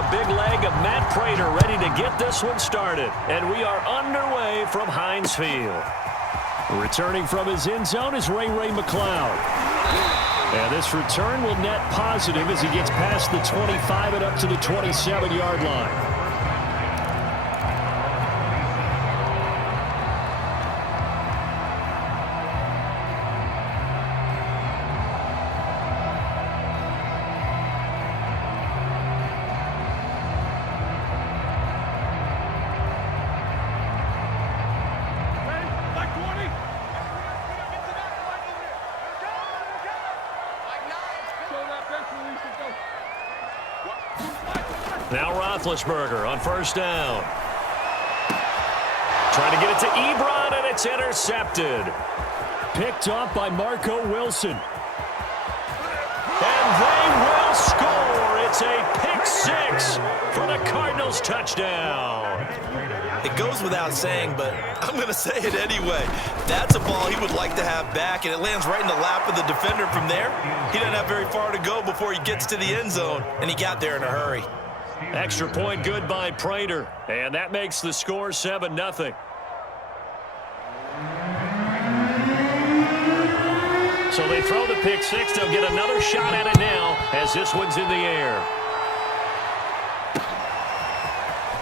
the big leg of Matt Prater ready to get this one started. And we are underway from Heinz Field. Returning from his end zone is Ray McLeod. And this return will net positive as he gets past the 25 and up to the 27-yard line. Now Roethlisberger on first down. Trying to get it to Ebron, and it's intercepted. Picked off by Marco Wilson. And they will score. It's a pick six for the Cardinals touchdown. It goes without saying, but I'm going to say it anyway. That's a ball he would like to have back, and it lands right in the lap of the defender from there. He doesn't have very far to go before he gets to the end zone, and he got there in a hurry. Extra point good by Prater, and that makes the score 7-0. So they throw the pick six. They'll get another shot at it now as this one's in the air.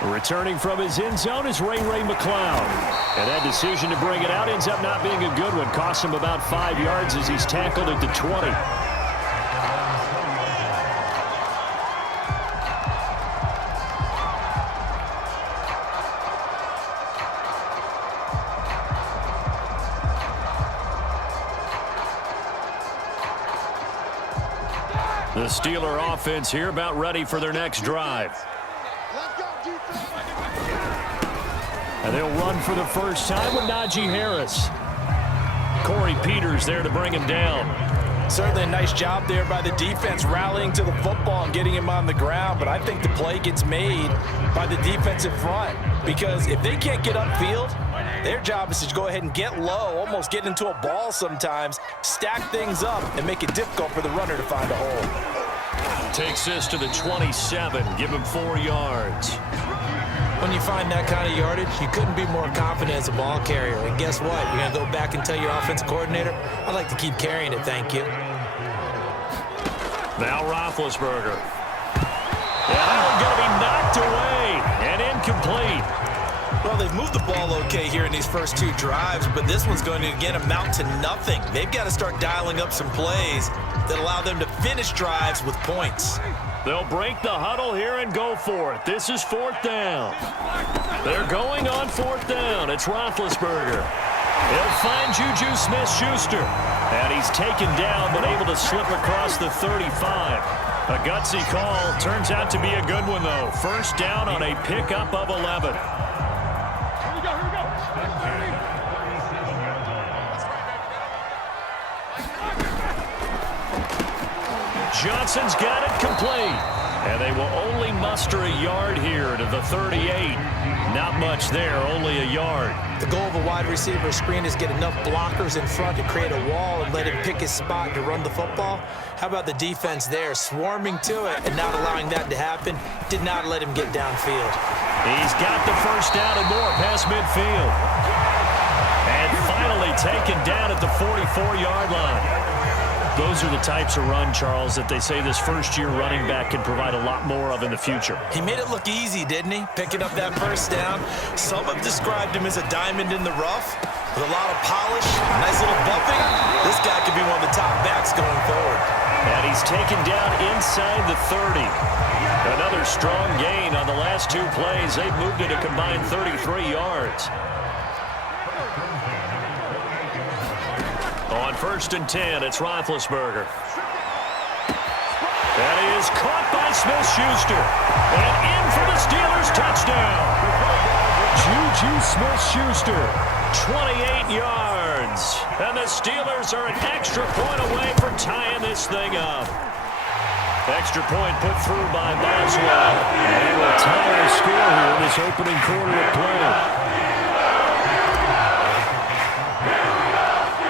Returning from his end zone is Ray McLeod. And that decision to bring it out ends up not being a good one. Costs him about 5 yards as he's tackled at the 20. The Steeler offense here about ready for their next drive. And they'll run for the first time with Najee Harris. Corey Peters there to bring him down. Certainly a nice job there by the defense rallying to the football and getting him on the ground, but I think the play gets made by the defensive front because if they can't get upfield, their job is to go ahead and get low, almost get into a ball sometimes, stack things up, and make it difficult for the runner to find a hole. Takes this to the 27, give him 4 yards. When you find that kind of yardage, you couldn't be more confident as a ball carrier. And guess what? You're going to go back and tell your offensive coordinator, I'd like to keep carrying it, thank you. Now Roethlisberger. And that one's going to be knocked away and incomplete. Well, they've moved the ball okay here in these first 2 drives, but this one's going to, again, amount to nothing. They've got to start dialing up some plays that allow them to finish drives with points. They'll break the huddle here and go for it. This is 4th down. They're going on 4th down. It's Roethlisberger. He'll find Juju Smith-Schuster. And he's taken down but able to slip across the 35. A gutsy call. Turns out to be a good one, though. First down on a pickup of 11. Johnson's got it complete. And they will only muster a yard here to the 38. Not much there, only a yard. The goal of a wide receiver screen is get enough blockers in front to create a wall and let him pick his spot to run the football. How about the defense there, swarming to it and not allowing that to happen? Did not let him get downfield. He's got the first down and more past midfield. And finally taken down at the 44-yard line. Those are the types of run, Charles, that they say this first-year running back can provide a lot more of in the future. He made it look easy, didn't he? Picking up that first down. Some have described him as a diamond in the rough with a lot of polish, nice little bumping. This guy could be one of the top backs going forward. And he's taken down inside the 30. Another strong gain on the last 2 plays. They've moved it a combined 33 yards. On 1st and 10, it's Roethlisberger. And he is caught by Smith-Schuster. And in for the Steelers' touchdown. Juju Smith-Schuster, 28 yards. And the Steelers are an extra point away from tying this thing up. Extra point put through by Boswell. And they will tie the score here in this opening quarter of play.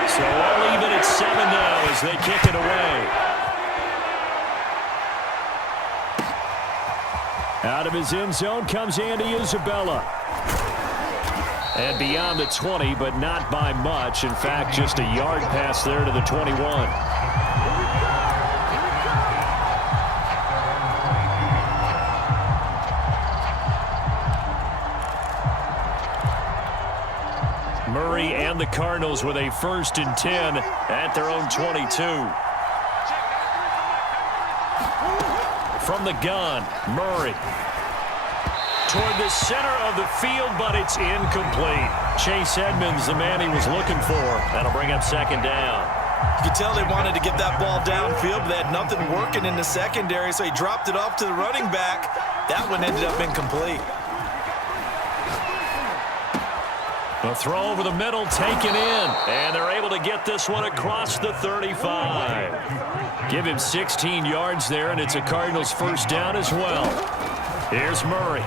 So all even at 7 now as they kick it away. Out of his end zone comes Andy Isabella. And beyond the 20, but not by much. In fact, just a yard pass there to the 21. Murray and the Cardinals with a 1st and 10 at their own 22. From the gun, Murray. Toward the center of the field, but it's incomplete. Chase Edmonds, the man he was looking for. That'll bring up 2nd down. You could tell they wanted to get that ball downfield, but they had nothing working in the secondary, so he dropped it off to the running back. That one ended up incomplete. A throw over the middle, taken in, and they're able to get this one across the 35. Give him 16 yards there, and it's a Cardinals 1st down as well. Here's Murray.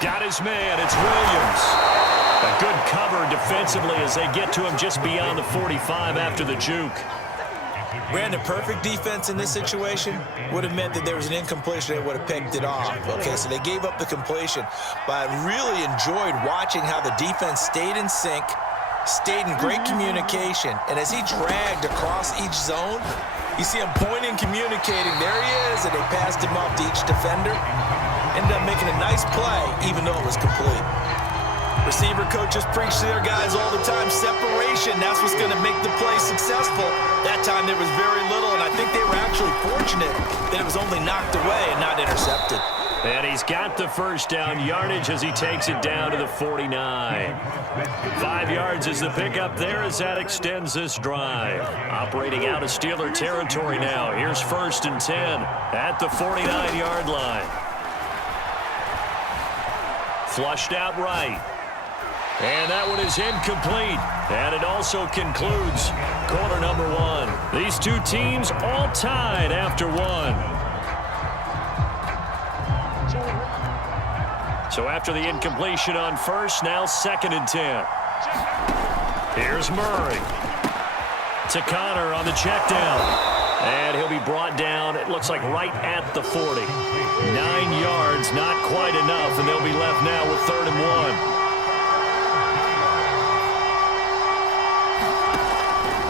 Got his man, it's Williams. A good cover defensively as they get to him just beyond the 45 after the juke. Brandon, perfect defense in this situation would have meant that there was an incompletion. They would have picked it off. Okay, so they gave up the completion. But I really enjoyed watching how the defense stayed in sync, stayed in great communication. And as he dragged across each zone, you see him pointing, communicating. There he is, and they passed him off to each defender. Ended up making a nice play, even though it was complete. Receiver coaches preach to their guys all the time. Separation, that's what's going to make the play successful. That time there was very little, and I think they were actually fortunate that it was only knocked away and not intercepted. And he's got the 1st down yardage as he takes it down to the 49. 5 yards is the pickup there as that extends this drive. Operating out of Steeler territory now. Here's 1st and 10 at the 49-yard line. Flushed out right. And that one is incomplete. And it also concludes quarter number 1. These two teams all tied after 1. So after the incompletion on 1st, now 2nd and 10. Here's Murray. To Connor on the check down. And he'll be brought down, it looks like right at the 40. 9 yards, not quite enough, and they'll be left now with 3rd and 1.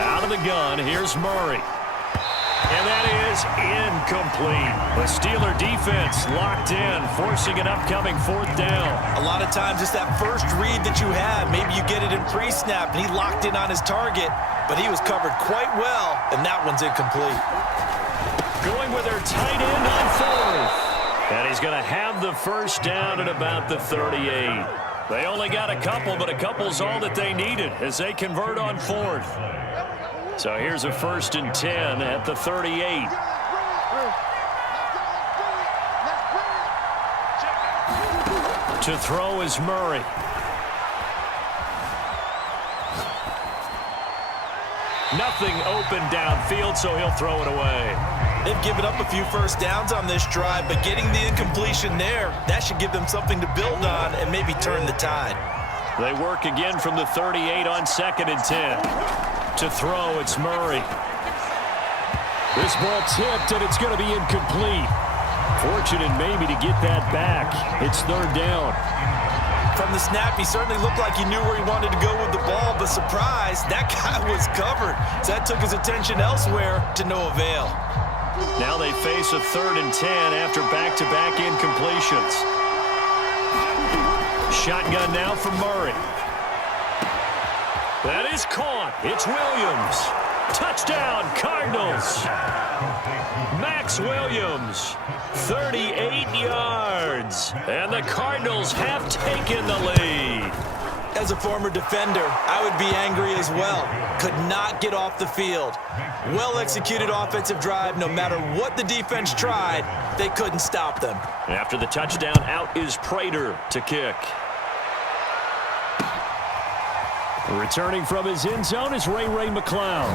Out of the gun, here's Murray. And that is incomplete. The Steeler defense locked in, forcing an upcoming 4th down. A lot of times it's that first read that you have. Maybe you get it in pre-snap, and he locked in on his target, but he was covered quite well, and that one's incomplete. Going with their tight end on 4th. And he's going to have the 1st down at about the 38. They only got a couple, but a couple's all that they needed as they convert on 4th. So here's a 1st and 10 at the 38. To throw is Murray. Nothing open downfield, so he'll throw it away. They've given up a few 1st downs on this drive, but getting the incompletion there, that should give them something to build on and maybe turn the tide. They work again from the 38 on 2nd and 10. To throw, it's Murray. This ball tipped, and it's going to be incomplete. Fortunate maybe to get that back. It's 3rd down. From the snap, he certainly looked like he knew where he wanted to go with the ball, but surprise, that guy was covered. So that took his attention elsewhere to no avail. Now they face a 3rd and 10 after back-to-back incompletions. Shotgun now for Murray. That is caught. It's Williams. Touchdown, Cardinals. Max Williams, 38 yards. And the Cardinals have taken the lead. As a former defender, I would be angry as well. Could not get off the field. Well-executed offensive drive. No matter what the defense tried, they couldn't stop them. After the touchdown, out is Prater to kick. Returning from his end zone is Ray McCloud.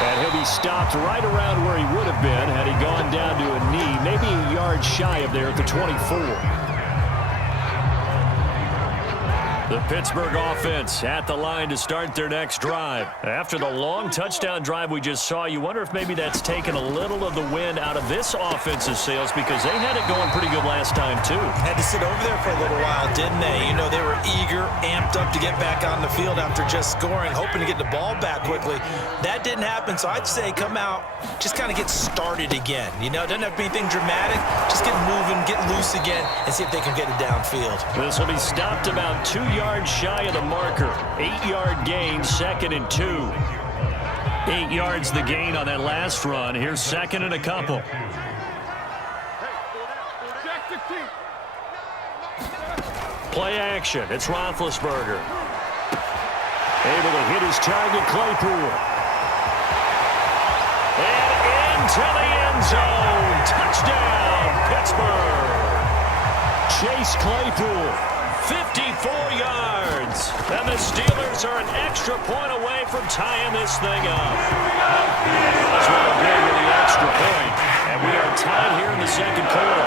And he'll be stopped right around where he would have been had he gone down to a knee, maybe a yard shy of there at the 24. The Pittsburgh offense at the line to start their next drive. After the long touchdown drive we just saw, you wonder if maybe that's taken a little of the wind out of this offense's sails because they had it going pretty good last time too. Had to sit over there for a little while, didn't they? You know, they were eager, amped up to get back on the field after just scoring, hoping to get the ball back quickly. That didn't happen, so I'd say come out, just kind of get started again. You know, it doesn't have to be anything dramatic. Just get moving, get loose again, and see if they can get it downfield. This will be stopped about 2 yards shy of the marker. 8-yard gain, 2nd and 2. 8 yards the gain on that last run. Here's 2nd and a couple. Play action. It's Roethlisberger. Able to hit his target, Claypool. And into the end zone. Touchdown, Pittsburgh. Chase Claypool, 54 yards. And the Steelers are an extra point away from tying this thing up. As well good with the extra point. And we are tied here in the second quarter.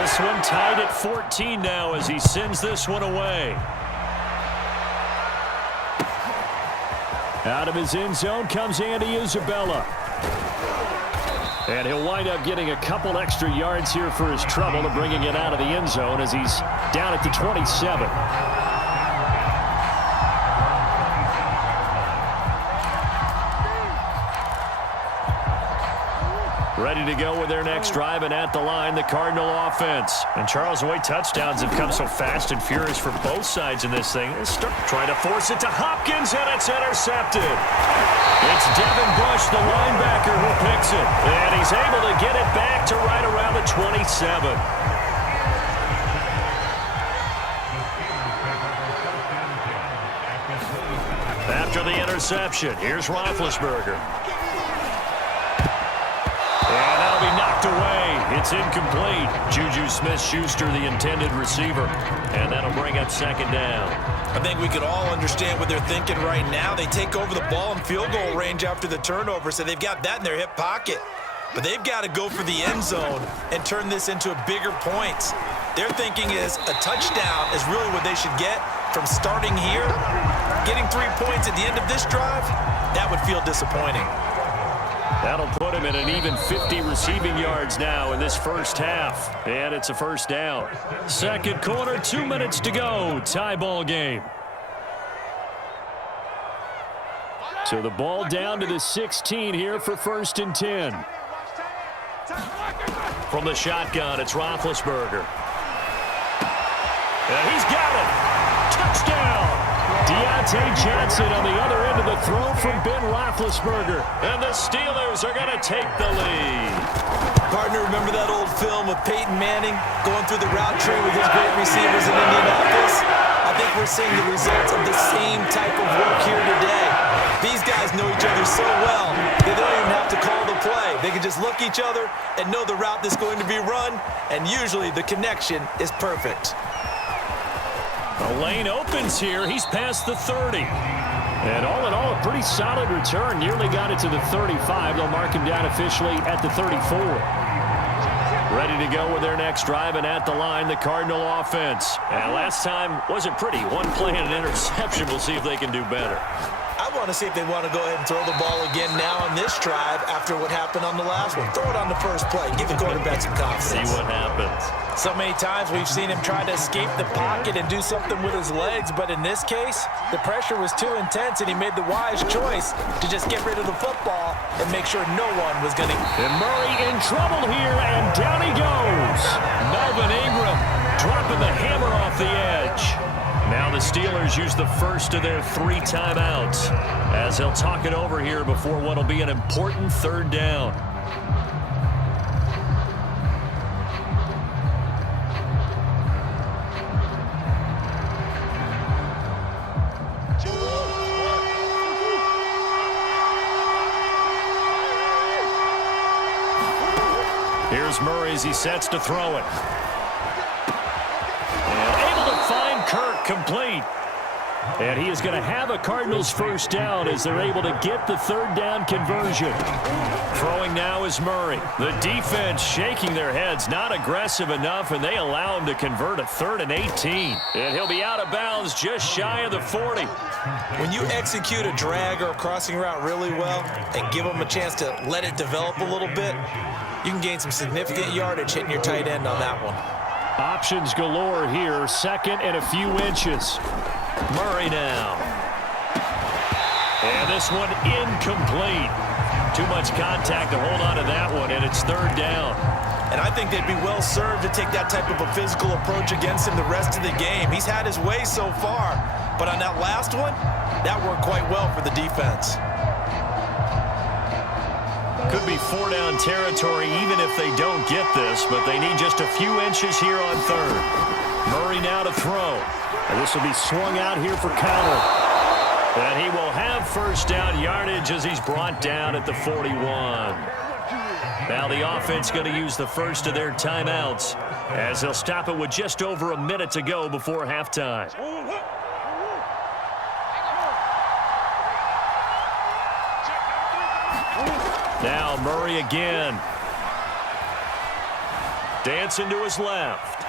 This one tied at 14 now as he sends this one away. Out of his end zone comes Andy Isabella. And he'll wind up getting a couple extra yards here for his trouble to bringing it out of the end zone as he's down at the 27. Ready to go with their next drive, and at the line, the Cardinal offense. And Charles, the way touchdowns have come so fast and furious for both sides in this thing. They start trying to force it to Hopkins, and it's intercepted. It's Devin Bush, the linebacker, who picks it. And he's able to get it back to right around the 27. After the interception, here's Roethlisberger. And that'll be knocked away. It's incomplete. Juju Smith-Schuster, the intended receiver. And that'll bring up 2nd down. I think we could all understand what they're thinking right now. They take over the ball in field goal range after the turnover, so they've got that in their hip pocket. But they've got to go for the end zone and turn this into a bigger points. Their thinking is a touchdown is really what they should get from starting here. Getting 3 points at the end of this drive, that would feel disappointing. That'll put him at an even 50 receiving yards now in this first half. And it's a first down. Second quarter, 2 minutes to go. Tie ball game. So the ball down to the 16 here for 1st and 10. From the shotgun, it's Roethlisberger. And he's got it. Touchdown. Deontay Johnson on the other end of the throw from Ben Roethlisberger. And the Steelers are going to take the lead. Partner, remember that old film of Peyton Manning going through the route tree with his great receivers in Indianapolis? I think we're seeing the results of the same type of work here today. These guys know each other so well that they don't even have to call the play. They can just look each other and know the route that's going to be run, and usually the connection is perfect. The lane opens here. He's past the 30. And all in all, a pretty solid return. Nearly got it to the 35. They'll mark him down officially at the 34. Ready to go with their next drive, and at the line, the Cardinal offense. And last time wasn't pretty. One play and an interception. We'll see if they can do better. I want to see if they want to go ahead and throw the ball again now on this drive after what happened on the last one. Throw it on the first play. Give the quarterback some confidence. See what happens. So many times we've seen him try to escape the pocket and do something with his legs, but in this case, the pressure was too intense, and he made the wise choice to just get rid of the football and make sure no one was going to... And Murray in trouble here, and down he goes. Melvin Ingram dropping the hammer off the edge. Now the Steelers use the first of their 3 timeouts as they'll talk it over here before what will be an important 3rd down. Here's Murray as he sets to throw it. And able to find Kirk complete. And he is going to have a Cardinals first down as they're able to get the third down conversion. Throwing now is Murray. The defense shaking their heads, not aggressive enough, and they allow him to convert a 3rd and 18. And he'll be out of bounds just shy of the 40. When you execute a drag or a crossing route really well and give them a chance to let it develop a little bit, you can gain some significant yardage hitting your tight end on that one. Options galore here, 2nd and a few inches. Murray now. And this one incomplete. Too much contact to hold on to that one, and it's 3rd down. And I think they'd be well served to take that type of a physical approach against him the rest of the game. He's had his way so far, but on that last one, that worked quite well for the defense. Could be 4-down territory even if they don't get this, but they need just a few inches here on 3rd. Murray now to throw. And this will be swung out here for Connell. And he will have first down yardage as he's brought down at the 41. Now the offense going to use the first of their timeouts as they'll stop it with just over a minute to go before halftime. Now Murray again. Dancing to his left.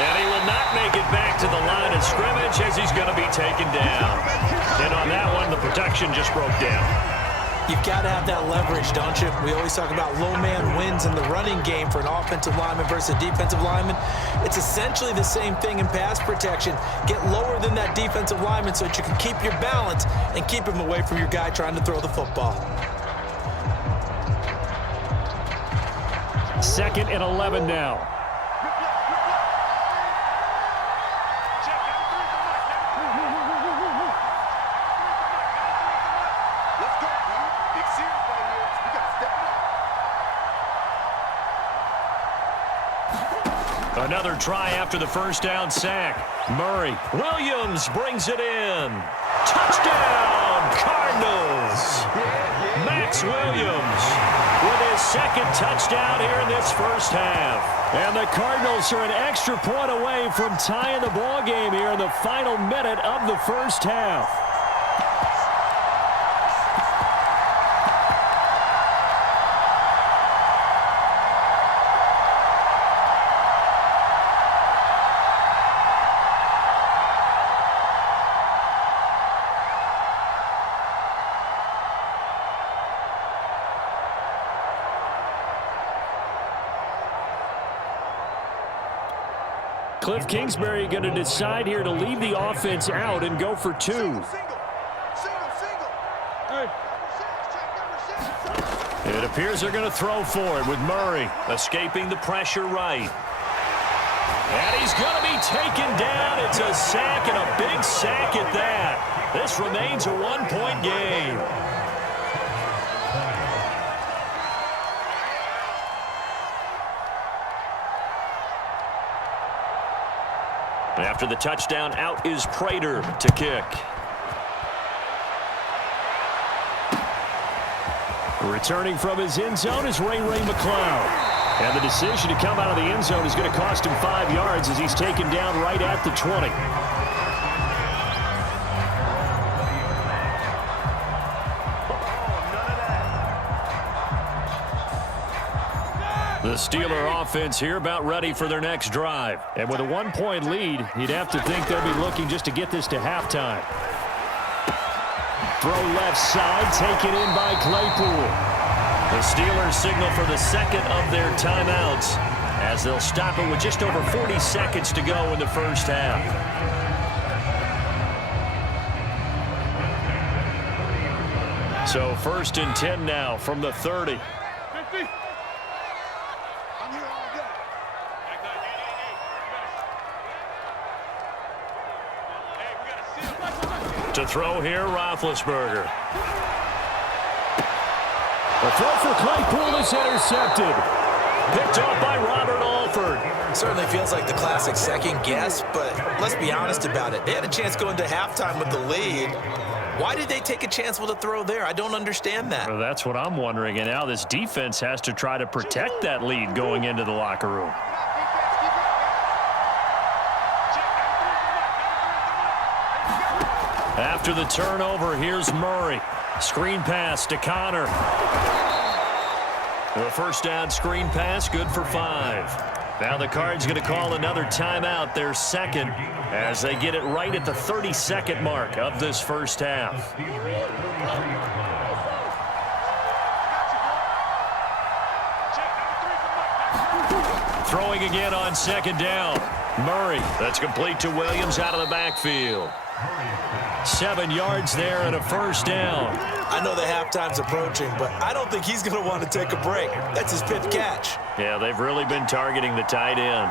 And he will not make it back to the line of scrimmage as he's going to be taken down. And on that one, the protection just broke down. You've got to have that leverage, don't you? We always talk about low man wins in the running game for an offensive lineman versus a defensive lineman. It's essentially the same thing in pass protection. Get lower than that defensive lineman so that you can keep your balance and keep him away from your guy trying to throw the football. 2nd and 11 now. Another try after the first down sack. Murray. Williams brings it in. Touchdown, Cardinals. Max Williams with his 2nd touchdown here in this first half. And the Cardinals are an extra point away from tying the ball game here in the final minute of the first half. Cliff Kingsbury going to decide here to leave the offense out and go for 2. It appears they're going to throw for it with Murray escaping the pressure right. And he's going to be taken down. It's a sack, and a big sack at that. This remains a 1-point game. After the touchdown, out is Prater to kick. Returning from his end zone is Ray McLeod. And the decision to come out of the end zone is going to cost him 5 yards as he's taken down right at the 20. The Steeler offense here about ready for their next drive. And with a 1-point lead, you'd have to think they'll be looking just to get this to halftime. Throw left side, taken in by Claypool. The Steelers signal for the 2nd of their timeouts as they'll stop it with just over 40 seconds to go in the first half. So 1st and 10 now from the 30. To throw here, Roethlisberger. The throw for Claypool is intercepted. Picked off by Robert Alford. Certainly feels like the classic second guess, but let's be honest about it. They had a chance going to halftime with the lead. Why did they take a chance with a throw there? I don't understand that. Well, that's what I'm wondering. And now this defense has to try to protect that lead going into the locker room. After the turnover, here's Murray. Screen pass to Connor. The first down screen pass, good for 5. Now the Cards going to call another timeout, their second, as they get it right at the 30-second mark of this first half. Throwing again on second down. Murray, that's complete to Williams out of the backfield. 7 yards there and a first down. I know the halftime's approaching, but I don't think he's going to want to take a break. That's his 5th catch. Yeah, they've really been targeting the tight end.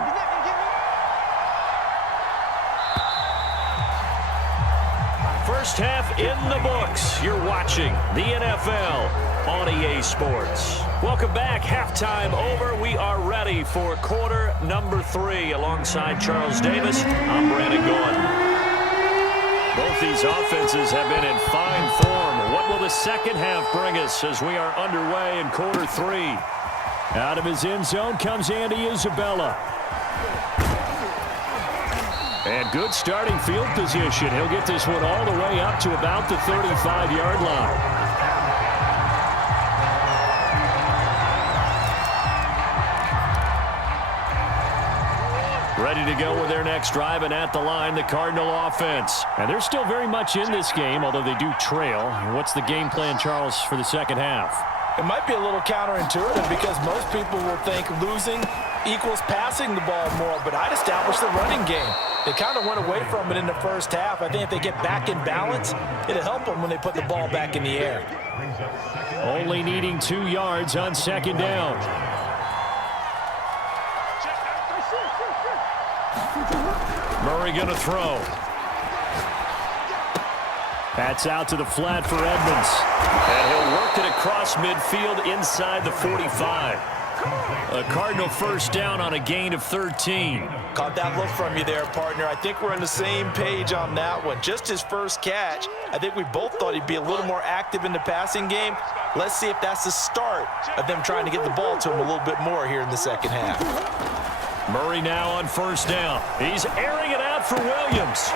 First half in the books. You're watching the NFL on EA Sports. Welcome back. Halftime over. We are ready for quarter number 3. Alongside Charles Davis, I'm Brandon Gordon. Both these offenses have been in fine form. What will the second half bring us as we are underway in quarter 3? Out of his end zone comes Andy Isabella. And good starting field position. He'll get this one all the way up to about the 35-yard line. Ready to go with their next drive, and at the line, the Cardinal offense. And they're still very much in this game, although they do trail. What's the game plan, Charles, for the second half? It might be a little counterintuitive because most people will think losing equals passing the ball more, but I'd establish the running game. They kind of went away from it in the first half. I think if they get back in balance, it'll help them when they put the ball back in the air. Only needing 2 yards on second down. Murray going to throw. That's out to the flat for Edmonds. And he'll work it across midfield inside the 45. A Cardinal first down on a gain of 13. Caught that look from you there, partner. I think we're on the same page on that one. Just his first catch. I think we both thought he'd be a little more active in the passing game. Let's see if that's the start of them trying to get the ball to him a little bit more here in the second half. Murray now on first down. He's airing it out for Williams.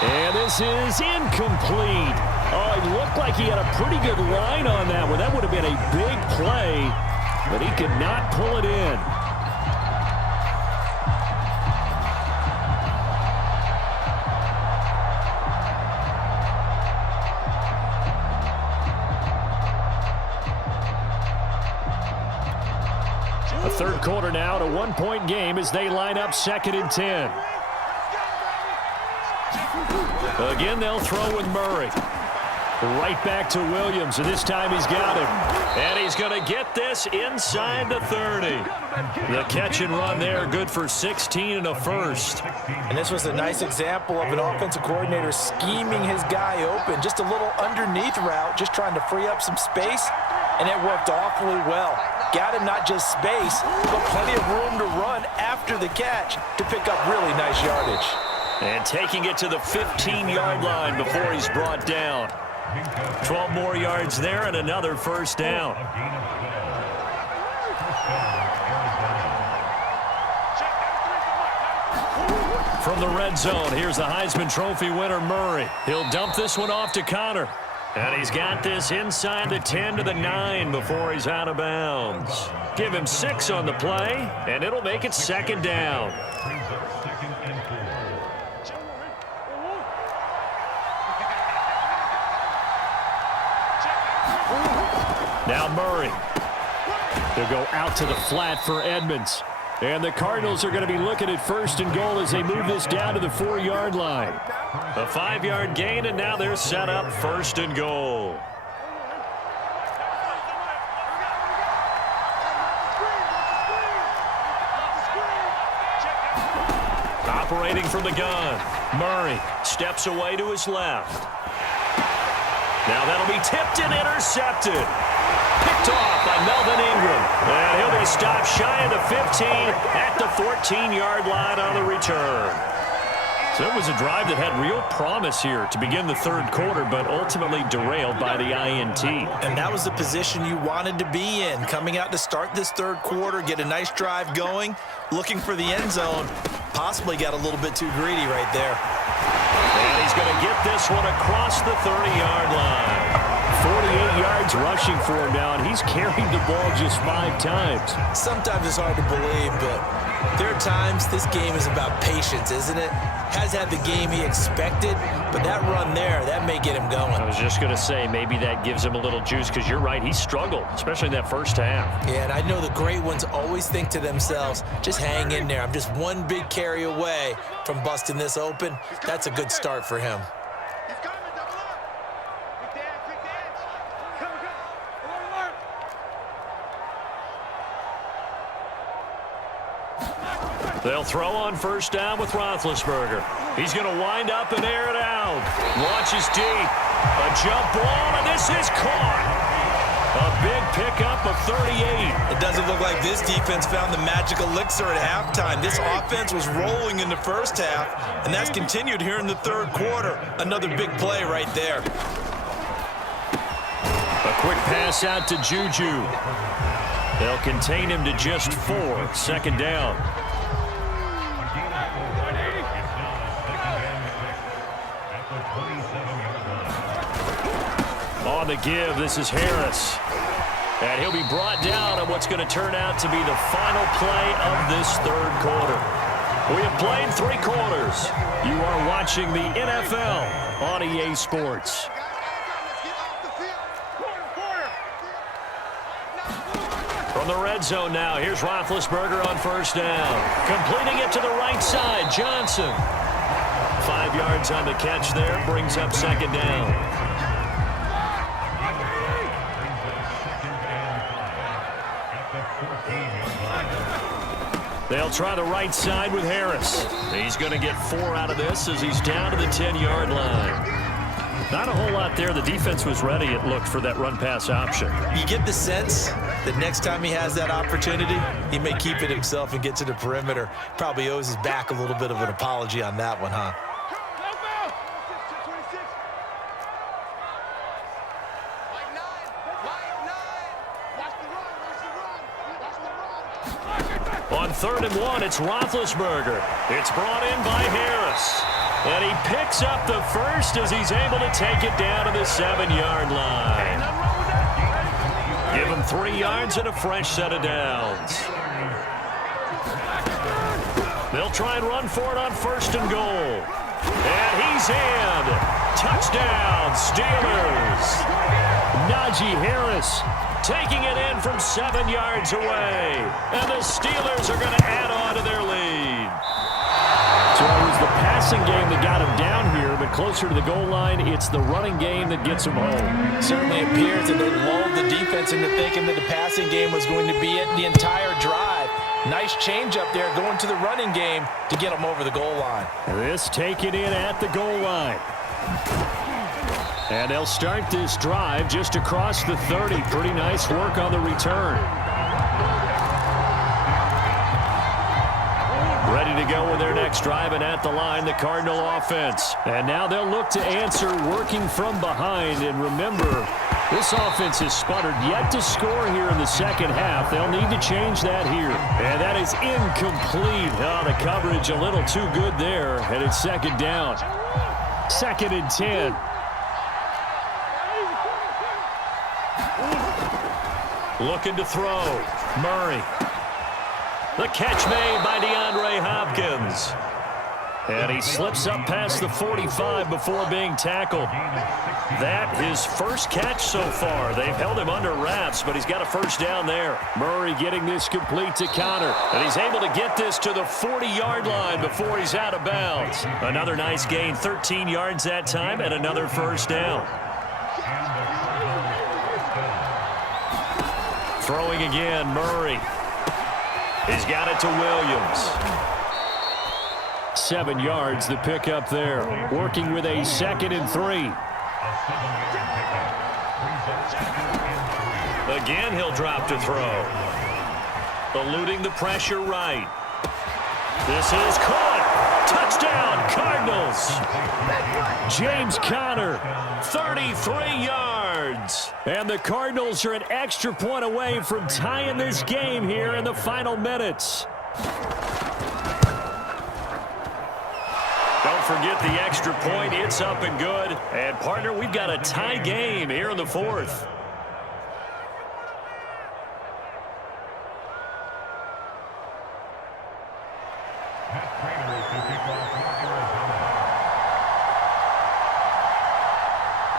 And this is incomplete. Oh, it looked like he had a pretty good line on that one. That would have been a big play, but he could not pull it in. A third quarter now, a 1-point game as they line up 2nd and 10. Again, they'll throw with Murray. Right back to Williams, and this time he's got him. And he's going to get this inside the 30. The catch and run there, good for 16 and a first. And this was a nice example of an offensive coordinator scheming his guy open. Just a little underneath route, just trying to free up some space, and it worked awfully well. Got him not just space, but plenty of room to run after the catch to pick up really nice yardage. And taking it to the 15-yard line before he's brought down. 12 more yards there and another first down. From the red zone, here's the Heisman Trophy winner, Murray. He'll dump this one off to Connor. And he's got this inside the 10 to the 9 before he's out of bounds. Give him 6 on the play, and it'll make it 2nd down. Now Murray. They'll go out to the flat for Edmonds. And the Cardinals are going to be looking at 1st and goal as they move this down to the 4-yard line. A 5-yard gain, and now they're set up 1st and goal. Operating from the gun. Murray steps away to his left. Now that'll be tipped and intercepted. Picked off by Melvin Ingram. And he'll be stopped shy of the 15 at the 14-yard line on the return. So it was a drive that had real promise here to begin the third quarter, but ultimately derailed by the INT. And that was the position you wanted to be in. Coming out to start this third quarter, get a nice drive going, looking for the end zone. Possibly got a little bit too greedy right there. And he's going to get this one across the 30-yard line. 48 yards rushing for him now, and he's carried the ball just 5 times. Sometimes it's hard to believe, but there are times this game is about patience, isn't it? Has had the game he expected, but that run there, that may get him going. I was just going to say, maybe that gives him a little juice, because you're right, he struggled, especially in that first half. Yeah, and I know the great ones always think to themselves, just hang in there. I'm just one big carry away from busting this open. That's a good start for him. They'll throw on first down with Roethlisberger. He's going to wind up and air it out. Launches deep. A jump ball, and this is caught. A big pickup of 38. It doesn't look like this defense found the magic elixir at halftime. This offense was rolling in the first half, and that's continued here in the third quarter. Another big play right there. A quick pass out to Juju. They'll contain him to just 4. Second down. On the give, this is Harris. And he'll be brought down on what's going to turn out to be the final play of this third quarter. We have played 3 quarters. You are watching the NFL on EA Sports. From the red zone now, here's Roethlisberger on first down. Completing it to the right side, Johnson. 5 yards on the catch there, brings up second down. They'll try the right side with Harris. He's going to get 4 out of this as he's down to the 10-yard line. Not a whole lot there. The defense was ready, it looked, for that run-pass option. You get the sense that next time he has that opportunity, he may keep it himself and get to the perimeter. Probably owes his back a little bit of an apology on that one, huh? On 3rd and 1, it's Roethlisberger. It's brought in by Harris. And he picks up the first as he's able to take it down to the 7-yard line. Give him 3 yards and a fresh set of downs. They'll try and run for it on 1st and goal. And he's in. Touchdown, Steelers. Najee Harris taking it in from 7 yards away. And the Steelers are going to add on to their lead. So it was the passing game that got him down here, but closer to the goal line, it's the running game that gets him home. Certainly appears that they lulled the defense into thinking that the passing game was going to be it the entire drive. Nice change up there going to the running game to get them over the goal line. This taken in at the goal line. And they'll start this drive just across the 30. Pretty nice work on the return. Ready to go with their next drive, and at the line, the Cardinal offense. And now they'll look to answer working from behind. And remember, this offense has sputtered, yet to score here in the second half. They'll need to change that here. And that is incomplete. Oh, the coverage a little too good there. And it's second down. 2nd and 10. Looking to throw. Murray. The catch made by DeAndre Hopkins. And he slips up past the 45 before being tackled. That his first catch so far. They've held him under wraps, but he's got a first down there. Murray getting this complete to Connor. And he's able to get this to the 40-yard line before he's out of bounds. Another nice gain, 13 yards that time, and another first down. Throwing again, Murray. He's got it to Williams. 7 yards, the pickup there. Working with a 2nd and 3. Again, he'll drop to throw. Eluding the pressure right. This is caught. Touchdown, Cardinals. James Conner, 33 yards. And the Cardinals are an extra point away from tying this game here in the final minutes. They'll forget the extra point. It's up and good. And, partner, we've got a tie game here in the fourth.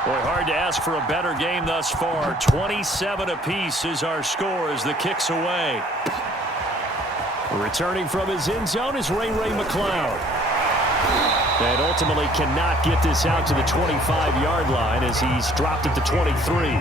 Boy, hard to ask for a better game thus far. 27 apiece is our score as the kick's away. Returning from his end zone is Ray McLeod. And ultimately cannot get this out to the 25-yard line as he's dropped at the 23.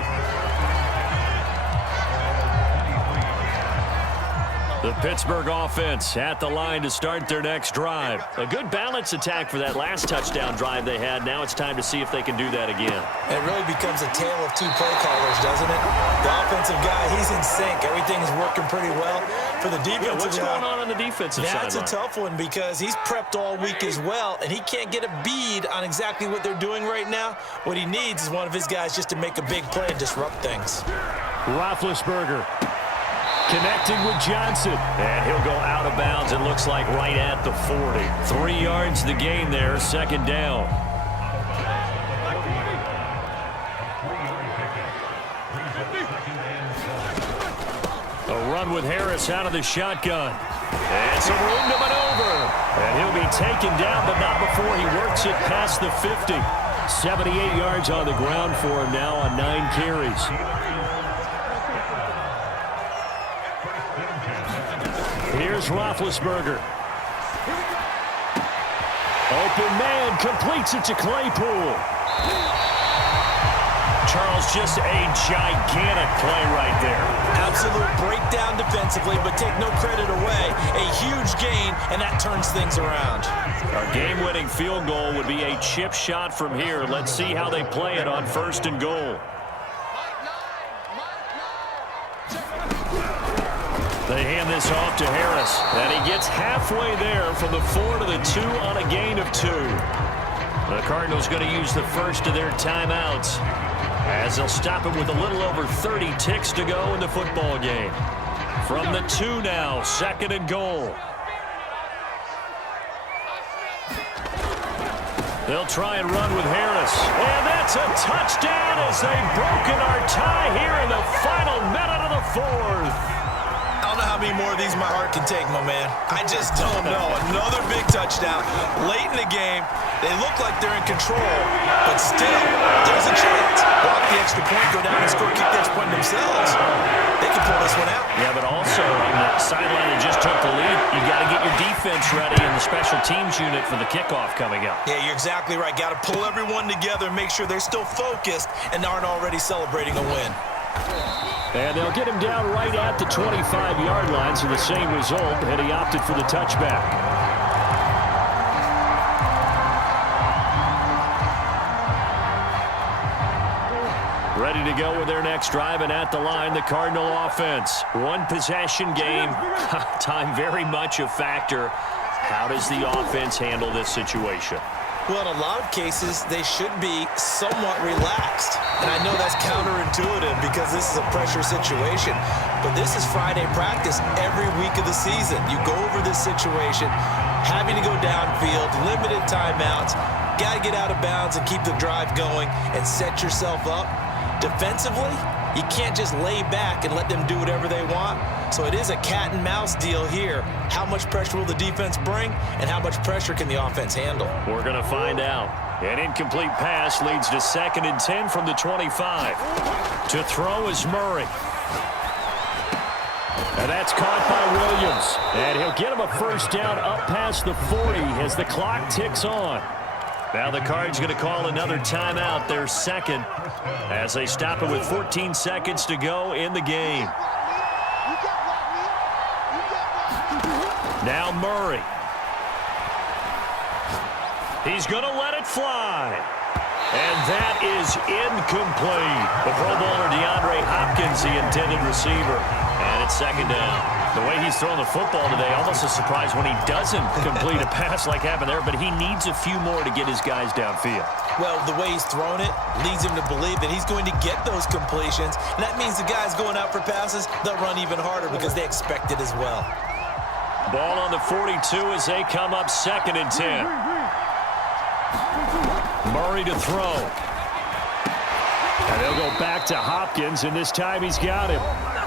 The Pittsburgh offense at the line to start their next drive. A good balance attack for that last touchdown drive they had. Now it's time to see if they can do that again. It really becomes a tale of two play callers, doesn't it? The offensive guy, he's in sync. Everything's working pretty well. For the defensive what's going on the defensive side? That's a tough one because he's prepped all week as well, and he can't get a bead on exactly what they're doing right now. What he needs is one of his guys just to make a big play and disrupt things. Roethlisberger connecting with Johnson. And he'll go out of bounds, it looks like, right at the 40. 3 yards the gain there, second down. A run with Harris out of the shotgun. And some room to maneuver. And he'll be taken down, but not before he works it past the 50. 78 yards on the ground for him now on 9 carries. Here's Roethlisberger. Open man, completes it to Claypool. Charles, just a gigantic play right there. Absolute breakdown defensively, but take no credit away. A huge gain, and that turns things around. Our game-winning field goal would be a chip shot from here. Let's see how they play it on 1st and goal. They hand this off to Harris, and he gets halfway there from the 4 to the 2 on a gain of 2. The Cardinals going to use the first of their timeouts as they'll stop it with a little over 30 ticks to go in the football game. From the 2 now, 2nd and goal. They'll try and run with Harris. And that's a touchdown as they've broken our tie here in the final minute of the 4th. I don't know how many more of these my heart can take, my man. I just don't know. Another big touchdown late in the game. They look like they're in control, but still, there's a chance. Block the extra point, go down and score, kick the extra point themselves. They can pull this one out. Yeah, but also on the sideline that just took the lead, you got to get your defense ready in the special teams unit for the kickoff coming up. Yeah, you're exactly right. Got to pull everyone together and make sure they're still focused and aren't already celebrating a win. And they'll get him down right at the 25-yard line, so the same result, and he opted for the touchback. Ready to go with their next drive, and at the line, the Cardinal offense. One possession game, time very much a factor. How does the offense handle this situation? Well, in a lot of cases, they should be somewhat relaxed. And I know that's counterintuitive because this is a pressure situation. But this is Friday practice every week of the season. You go over this situation, having to go downfield, limited timeouts, got to get out of bounds and keep the drive going and set yourself up. Defensively, you can't just lay back and let them do whatever they want. So it is a cat and mouse deal here. How much pressure will the defense bring, and how much pressure can the offense handle? We're going to find out. An incomplete pass leads to 2nd and 10 from the 25. To throw is Murray. And that's caught by Williams. And he'll get him a first down up past the 40 as the clock ticks on. Now the Cards going to call another timeout, their second, as they stop it with 14 seconds to go in the game. Now Murray. He's going to let it fly. And that is incomplete. The Pro Bowler DeAndre Hopkins, the intended receiver. And it's 2nd down. The way he's throwing the football today, almost a surprise when he doesn't complete a pass like happened there, but he needs a few more to get his guys downfield. Well, the way he's thrown it leads him to believe that he's going to get those completions. And that means the guys going out for passes, they'll run even harder because they expect it as well. Ball on the 42 as they come up 2nd and 10. Murray to throw. And they'll go back to Hopkins, and this time he's got him.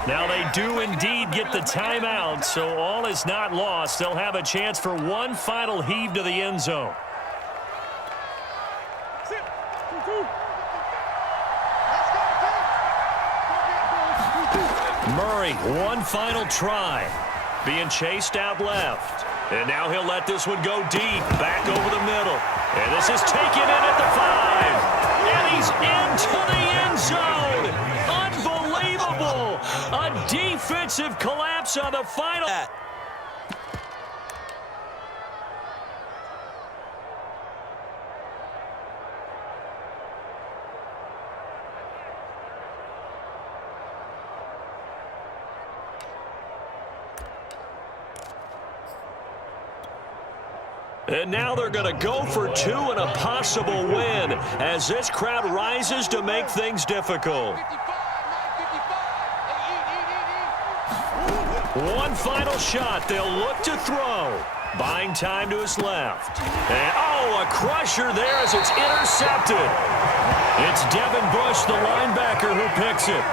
Now they do indeed get the timeout, so all is not lost. They'll have a chance for one final heave to the end zone. Murray, one final try. Being chased out left. And now he'll let this one go deep, back over the middle. And this is taken in at the 5. And he's into the end zone. Unbelievable. A defensive collapse on the final. And now they're going to go for two and a possible win as this crowd rises to make things difficult. One final shot. They'll look to throw. Buying time to his left. And, oh, a crusher there as it's intercepted. It's Devin Bush, the linebacker, who picks it.